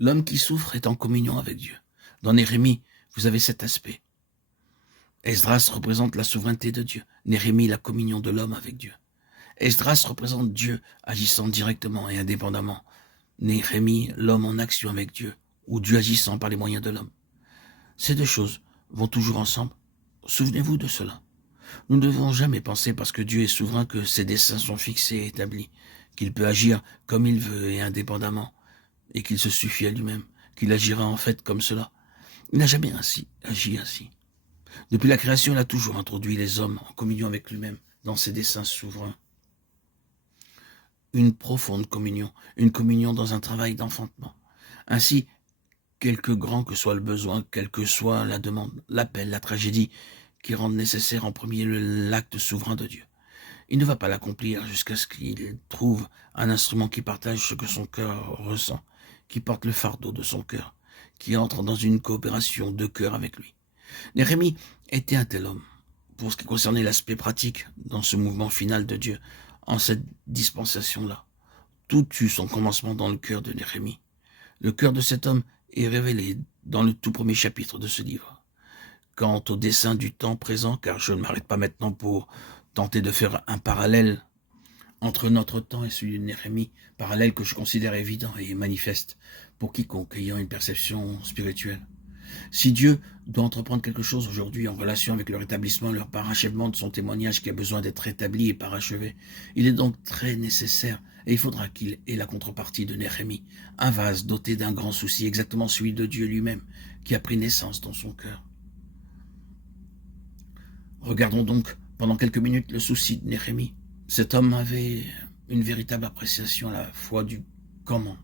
L'homme qui souffre est en communion avec Dieu. Dans Néhémie, vous avez cet aspect. Esdras représente la souveraineté de Dieu. Néhémie, la communion de l'homme avec Dieu. Esdras représente Dieu agissant directement et indépendamment. Néhémie, l'homme en action avec Dieu, ou Dieu agissant par les moyens de l'homme. Ces deux choses vont toujours ensemble. Souvenez-vous de cela. Nous ne devons jamais penser parce que Dieu est souverain que ses desseins sont fixés et établis, qu'il peut agir comme il veut et indépendamment, et qu'il se suffit à lui-même, qu'il agira en fait comme cela. Il n'a jamais agi ainsi. Depuis la création, il a toujours introduit les hommes en communion avec lui-même, dans ses desseins souverains. Une profonde communion, une communion dans un travail d'enfantement. Ainsi, quelque grand que soit le besoin, quelle que soit la demande, l'appel, la tragédie, qui rendent nécessaire en premier lieu l'acte souverain de Dieu. Il ne va pas l'accomplir jusqu'à ce qu'il trouve un instrument qui partage ce que son cœur ressent, qui porte le fardeau de son cœur, qui entre dans une coopération de cœur avec lui. Néhémie était un tel homme, pour ce qui concernait l'aspect pratique dans ce mouvement final de Dieu, en cette dispensation-là. Tout eut son commencement dans le cœur de Néhémie. Le cœur de cet homme est révélé dans le tout premier chapitre de ce livre. Quant au dessein du temps présent, car je ne m'arrête pas maintenant pour tenter de faire un parallèle entre notre temps et celui de Néhémie, parallèle que je considère évident et manifeste pour quiconque ayant une perception spirituelle. Si Dieu doit entreprendre quelque chose aujourd'hui en relation avec le rétablissement, leur parachèvement de son témoignage qui a besoin d'être rétabli et parachevé, il est donc très nécessaire, et il faudra qu'il ait la contrepartie de Néhémie, un vase doté d'un grand souci, exactement celui de Dieu lui-même, qui a pris naissance dans son cœur. Regardons donc pendant quelques minutes le souci de Néhémie. Cet homme avait une véritable appréciation à la fois du comment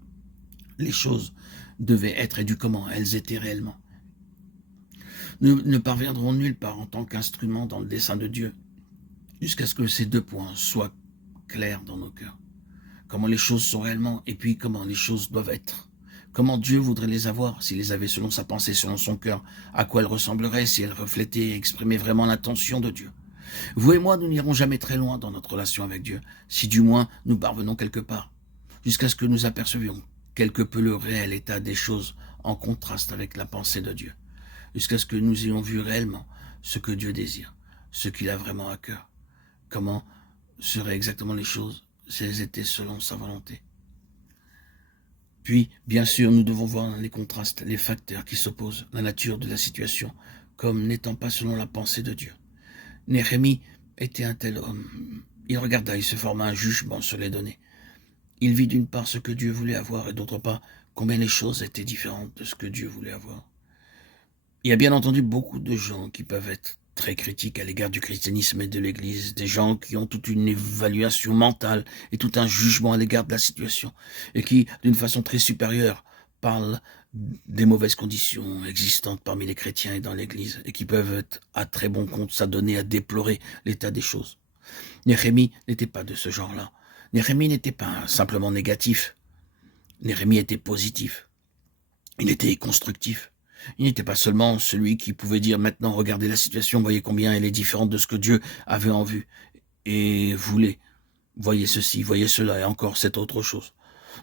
les choses devaient être et du comment elles étaient réellement. Nous ne parviendrons nulle part en tant qu'instrument dans le dessein de Dieu, jusqu'à ce que ces deux points soient clairs dans nos cœurs. Comment les choses sont réellement et puis comment les choses doivent être. Comment Dieu voudrait les avoir s'il les avait selon sa pensée, selon son cœur. À quoi elles ressembleraient si elles reflétaient et exprimaient vraiment l'intention de Dieu. Vous et moi, nous n'irons jamais très loin dans notre relation avec Dieu, si du moins nous parvenons quelque part, jusqu'à ce que nous apercevions quelque peu le réel état des choses en contraste avec la pensée de Dieu, jusqu'à ce que nous ayons vu réellement ce que Dieu désire, ce qu'il a vraiment à cœur, comment seraient exactement les choses si elles étaient selon sa volonté. Puis, bien sûr, nous devons voir les contrastes, les facteurs qui s'opposent, la nature de la situation, comme n'étant pas selon la pensée de Dieu. Néhémie était un tel homme. Il regarda, il se forma un jugement sur les données. Il vit d'une part ce que Dieu voulait avoir et d'autre part combien les choses étaient différentes de ce que Dieu voulait avoir. Il y a bien entendu beaucoup de gens qui peuvent être très critiques à l'égard du christianisme et de l'Église, des gens qui ont toute une évaluation mentale et tout un jugement à l'égard de la situation, et qui, d'une façon très supérieure, parlent des mauvaises conditions existantes parmi les chrétiens et dans l'Église, et qui peuvent être à très bon compte s'adonner à déplorer l'état des choses. Néhémie n'était pas de ce genre-là. Néhémie n'était pas simplement négatif. Néhémie était positif. Il était constructif. Il n'était pas seulement celui qui pouvait dire « Maintenant, regardez la situation, voyez combien elle est différente de ce que Dieu avait en vue et voulait. Voyez ceci, voyez cela et encore cette autre chose. »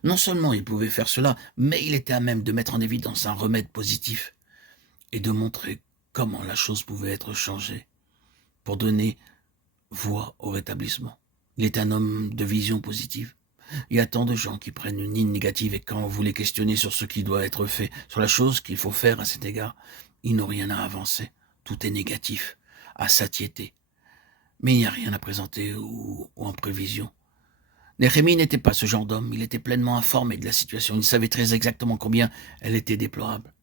Non seulement il pouvait faire cela, mais il était à même de mettre en évidence un remède positif et de montrer comment la chose pouvait être changée pour donner voie au rétablissement. Il est un homme de vision positive. Il y a tant de gens qui prennent une ligne négative et quand vous les questionnez sur ce qui doit être fait, sur la chose qu'il faut faire à cet égard, ils n'ont rien à avancer. Tout est négatif, à satiété. Mais il n'y a rien à présenter ou en prévision. Néhémie n'était pas ce genre d'homme, il était pleinement informé de la situation, il savait très exactement combien elle était déplorable.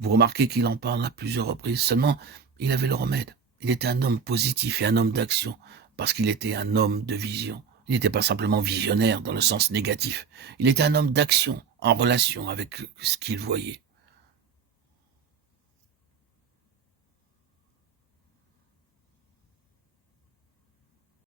Vous remarquez qu'il en parle à plusieurs reprises, seulement il avait le remède. Il était un homme positif et un homme d'action, parce qu'il était un homme de vision. Il n'était pas simplement visionnaire dans le sens négatif. Il était un homme d'action, en relation avec ce qu'il voyait.